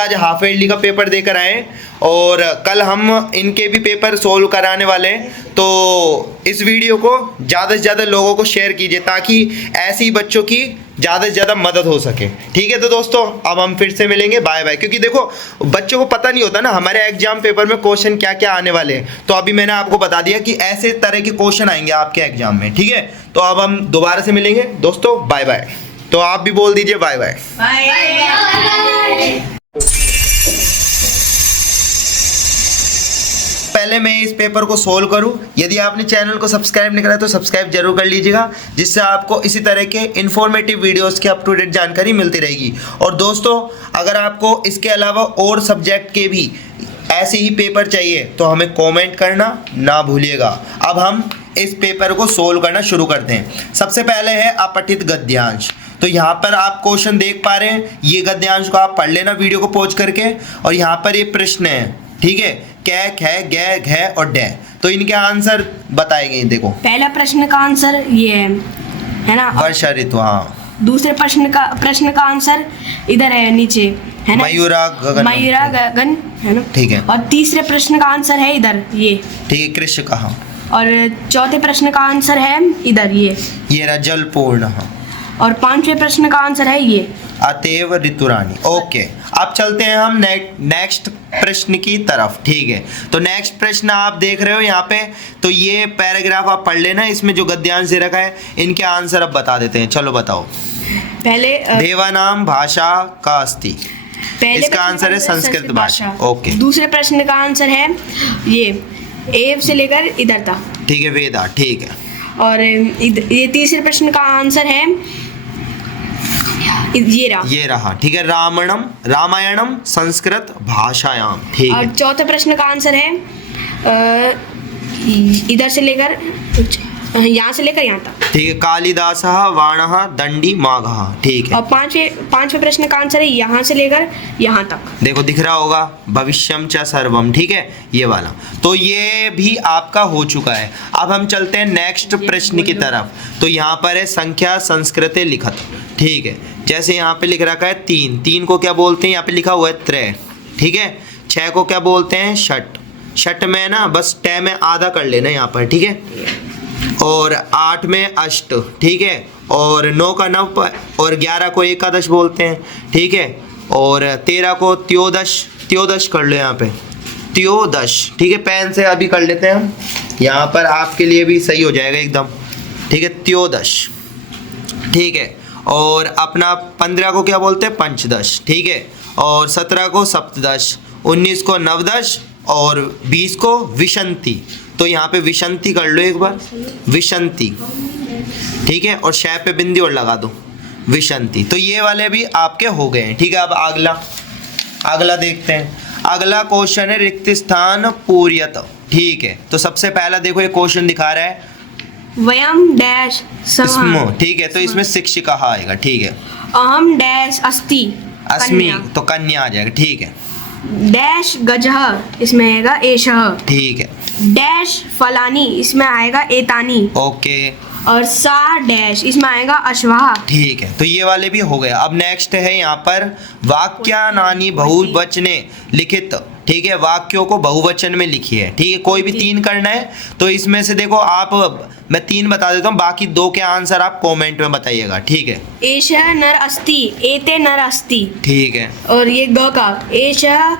आज half yearly का paper देकर आए और कल हम इनके भी पेपर सोल्व कराने वाले हैं। तो इस वीडियो को ज़्यादा से ज़्यादा लोगों को शेयर कीजिए ताकि ऐसे ही बच्चों की ज़्यादा से ज़्यादा मदद हो सके। ठीक है, तो दोस्तों अब हम फिर से मिलेंगे, बाय बाय। क्योंकि देखो बच्चों को पता नहीं होता ना हमारे एग्जाम पेपर में क्वेश्चन क्या क्या आने वाले हैं, तो अभी मैंने आपको बता दिया कि ऐसे तरह के क्वेश्चन आएंगे आपके एग्जाम में। ठीक है, तो अब हम दोबारा से मिलेंगे दोस्तों, बाय बाय। तो आप भी बोल दीजिए बाय बाय। पहले मैं इस पेपर को सोल्व करूं। यदि आपने चैनल को सब्सक्राइब नहीं करा तो सब्सक्राइब जरूर कर लीजिएगा, जिससे आपको इसी तरह के इन्फॉर्मेटिव वीडियोस की अप टू डेट जानकारी मिलती रहेगी। और दोस्तों अगर आपको इसके अलावा और सब्जेक्ट के भी ऐसे ही पेपर चाहिए तो हमें कमेंट करना ना भूलिएगा। अब हम इस पेपर को सोल्व करना शुरू करते हैं। सबसे पहले है अपठित गद्यांश। तो यहाँ पर आप क्वेश्चन देख पा रहे हैं, ये गद्यांश को आप पढ़ लेना वीडियो को पॉज करके। और यहाँ पर ये प्रश्न है, ठीक है, कै ख गै घै और डै। तो इनके आंसर बताए गए। देखो पहला प्रश्न का आंसर ये है ना, वर्षा ऋतु। हाँ, दूसरे प्रश्न का आंसर इधर है नीचे, है ना, मयूरा गगन है ना। ठीक है। और तीसरे प्रश्न का आंसर है इधर ये, ठीक है, कृष्ण कहा। और चौथे प्रश्न का आंसर है इधर ये रहा जल पूर्ण। और पांचवें प्रश्न का आंसर है ये अतएव ऋतुरानी। ओके, अब चलते हैं हम नेक्स्ट प्रश्न की तरफ। ठीक है, तो नेक्स्ट प्रश्न आप देख रहे हो यहाँ पे। तो ये पैराग्राफ आप पढ़ लेना, इसमें जो गद्यांश दे रखा है इनके आंसर अब बता देते हैं। चलो बताओ। पहले देवानाम भाषा का अस्ति, इसका आंसर है संस्कृत भाषा। ओके। दूसरे प्रश्न का आंसर है ये एव से लेकर इधर तक। ठीक है, वेदा। ठीक है। और ये तीसरे प्रश्न का आंसर है ये रहा। ठीक है, रामायणम संस्कृत भाषायाम। ठीक है। और चौथे प्रश्न का आंसर है इधर से लेकर यहाँ से लेकर यहाँ तक। ठीक है, कालिदासः वाणः दंडी माघः। ठीक है। और पांचवें प्रश्न का आंसर है यहाँ से लेकर यहाँ तक। देखो दिख रहा होगा, भविष्यम च सर्वम। ठीक है, ये वाला तो ये भी आपका हो चुका है। अब हम चलते हैं नेक्स्ट प्रश्न की तरफ। तो यहाँ पर है संख्या संस्कृते लिखत। ठीक है, जैसे यहाँ पे लिख रखा है तीन को क्या बोलते हैं, यहाँ पे लिखा हुआ है त्रय। ठीक है, 6 को क्या बोलते हैं, षट में ना बस टै में आधा कर लेना यहाँ पर। ठीक है, और 8 में अष्ट। ठीक है, और 9 का नव, और 11 को एकादश बोलते हैं। ठीक है, और 13 को त्योदश कर लो यहाँ पे, त्योदश। ठीक है, पेन से अभी कर लेते हैं हम, यहाँ पर आपके लिए भी सही हो जाएगा एकदम। ठीक है, त्योदश। ठीक है, और अपना 15 को क्या बोलते हैं, पंचदश। ठीक है, और 17 को सप्तदश, 19 को नवदश, और 20 को विशंति। तो यहाँ पे विशंति कर लो एक बार, विशंति। ठीक है, और शय पे बिंदी और लगा दो, विशंति। तो ये वाले भी आपके हो गए हैं। ठीक है, अब अगला देखते हैं। अगला क्वेश्चन है रिक्त स्थान पूर्यत। ठीक है, तो सबसे पहला देखो ये क्वेश्चन दिखा रहा है वयम डैश स्मो। ठीक है, तो इसमें शिक्षिका आएगा। ठीक है, अहम डैश अस्ति अस्मि, तो कन्या आ जाएगा। ठीक है, डैश गजः, इसमें आएगा एषः। ठीक है, डैश फलानी, इसमें आएगा एतानी। ओके, और सा डैश, इसमें आएगा अश्वः। ठीक है, तो ये वाले भी हो गए। अब नेक्स्ट है यहाँ पर वाक्यानानि बहुवचने लिखित। ठीक है, वाक्यों को बहुवचन में लिखिए। ठीक है, कोई भी 3 करना है। तो इसमें से देखो आप, मैं 3 बता देता हूँ, बाकी 2 के आंसर आप कमेंट में बताइएगा। ठीक है, एषः नर अस्ति, एते नर अस्ति। ठीक है, और ये ग का एषः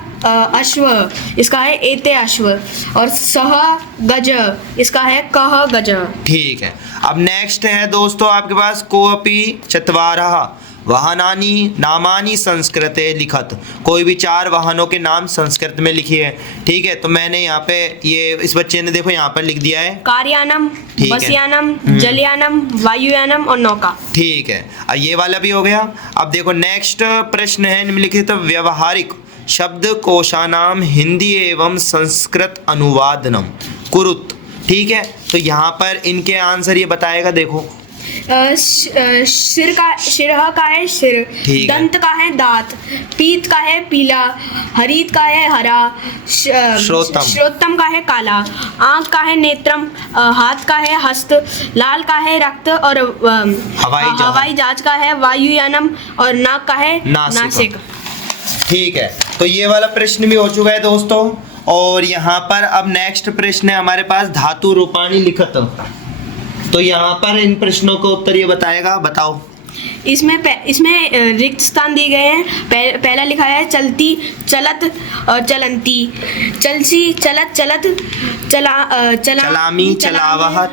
अश्व, इसका है एते अश्व। और सह गज, इसका है कह गज। ठीक है, अब नेक्स्ट है दोस्तों आपके पास कोऽपि चत्वारः वाहनानि नामानि संस्कृते लिखत। कोई भी 4 वाहनों के नाम संस्कृत में लिखिए। ठीक है, तो मैंने यहाँ पे ये इस बच्चे ने देखो यहाँ पर लिख दिया है कार्यानम, बसयानम, जलयानम, वायुयानम और नौका। ठीक है, अब ये वाला भी हो गया। अब देखो नेक्स्ट प्रश्न है निम्नलिखित व्यवहारिक शब्दकोशानाम हिंदी एवं संस्कृत अनुवादनम कुरुत। ठीक है, तो यहाँ पर इनके आंसर ये बताएगा। देखो सिर का है सिर, दंत का है दांत, पीत का है पीला, हरित का है हरा, श्रोतम का है काला, आंख का है नेत्रम, हाथ का है हस्त, लाल का है रक्त, और हवाई जहाज का है वायुयानम, और नाक का है नासिक। ठीक है, तो ये वाला प्रश्न भी हो चुका है दोस्तों। और यहाँ पर अब नेक्स्ट प्रश्न है हमारे पास धातु रूपाणी लिखत। तो यहाँ पर इन प्रश्नों का उत्तर ये बताएगा, बताओ। इसमें रिक्त स्थान दिए गए हैं। पहला लिखा है चलती, चलत, चलंती, चलसी, चलत, चलत, चलामी, चलावह,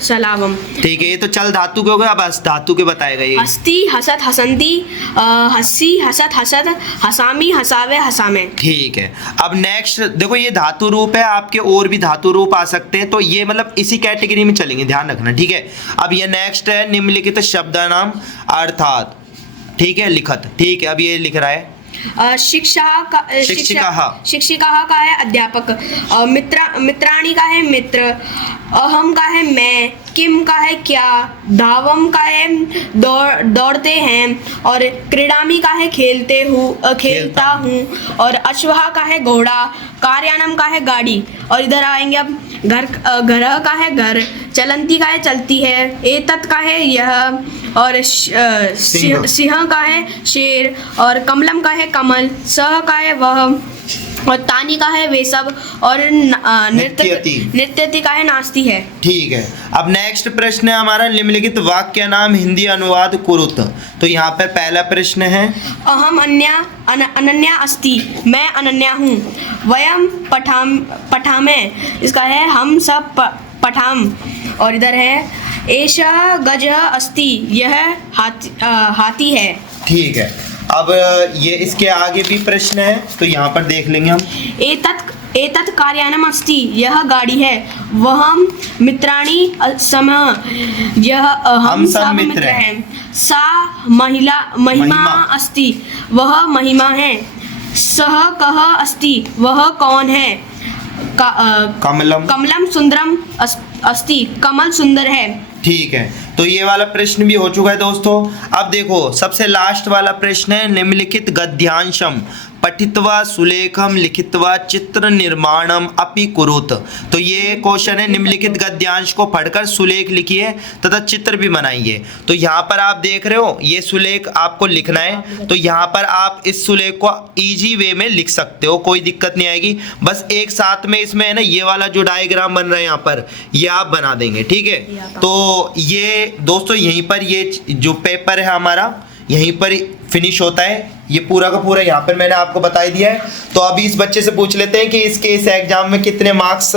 चलावम। ठीक है, ये तो चल धातु के हो गए। अब हस धातु के बताएगा ये। हस्ती, हसत, हसंती, हस्सी, हसत, हसत, हसामी, हसावे, हसामे। ठीक है, अब नेक्स्ट देखो, ये धातु रूप है, आपके और भी धातु रूप आ सकते हैं, तो ये मतलब इसी कैटेगरी में चलेंगे, ध्यान रखना। ठीक है, अब ये नेक्स्ट है निम्नलिखित शब्दानाम अर्थात। ठीक है, लिखत। ठीक है, अब ये लिख रहा है शिक्षिका का है अध्यापक, मित्राणी का है मित्र, अहम का है मैं, किम का है क्या, धावम का है दौड़ते हैं, और क्रीडामी का है खेलता हूँ, और अश्वः का है घोड़ा, कार्यानम का है गाड़ी। और इधर आएंगे अब घर का है घर, चलंती का है चलती है, एतत का है यह, और सिंह का है शेर, और कमलम का है कमल, सह का है वह, और तानी का है वे सब, और नृत्यति का है नास्ती है। ठीक है, अब नेक्स्ट प्रश्न है हमारा निम्नलिखित वाक्य नाम हिंदी अनुवाद कुरुत। तो यहाँ पर पहला प्रश्न है अहम अनन्या अस्ति, मैं अनन्या हूँ। वयम पठामे, इसका है हम सब पठाम। और इधर है एषः गजः अस्ति, यह हाथी है। ठीक है, अब ये इसके आगे भी प्रश्न है, तो यहाँ पर देख लेंगे हम। एतत् कार्यानम अस्ति, यह गाड़ी है। वहम मित्राणि समः, यह हम सब मित्र हैं। सा महिमा अस्ति, वह महिमा है। सह कः अस्ति, वह कौन है। कमलम सुंदरम अस्ति, कमल सुंदर है। ठीक है, तो ये वाला प्रश्न भी हो चुका है दोस्तों। अब देखो सबसे लास्ट वाला प्रश्न है निम्नलिखित गद्यांशम पठित्वा सुलेखम लिखित्वा चित्र निर्माणम अपि कुरुत। तो ये क्वेश्चन है, निम्नलिखित गद्यांश को पढ़कर सुलेख लिखिए तथा चित्र भी बनाइए। तो यहाँ पर आप देख रहे हो ये सुलेख आपको लिखना है, तो यहाँ पर आप इस सुलेख को इजी वे में लिख सकते हो, कोई दिक्कत नहीं आएगी। बस एक साथ में इसमें है ना ये वाला जो डायग्राम बन रहा है यहाँ पर, ये आप बना देंगे। ठीक है, तो ये दोस्तों यहीं पर ये जो पेपर है हमारा यहीं पर फिनिश होता है। ये पूरा का पूरा यहाँ पर मैंने आपको बता दिया है। तो अभी इस बच्चे से पूछ लेते हैं कि इसके इस एग्जाम में कितने मार्क्स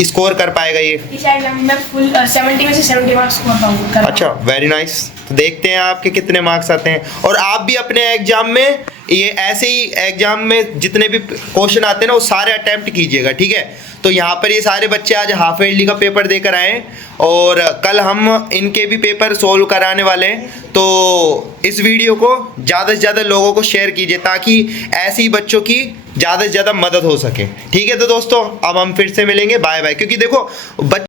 स्कोर कर पाएगा ये। इस एग्जाम में फुल 70 में से 70 मार्क्स स्कोर कर। अच्छा, वेरी नाइस। तो देखते हैं आपके कितने मार्क्स आते हैं। और आप भी अपने एग्जाम में ये ऐसे ही एग्जाम में जितने भी क्वेश्चन आते हैं ना वो सारे अटेम्प्ट कीजिएगा। ठीक है, तो यहाँ पर ये सारे बच्चे आज हाफ ईयरली का पेपर देकर आए और कल हम इनके भी पेपर सोल्व कराने वाले हैं। तो इस वीडियो को ज़्यादा से ज़्यादा लोगों को शेयर कीजिए ताकि ऐसे ही बच्चों की ज़्यादा से ज़्यादा मदद हो सके। ठीक है, तो दोस्तों अब हम फिर से मिलेंगे, बाय बाय। क्योंकि देखो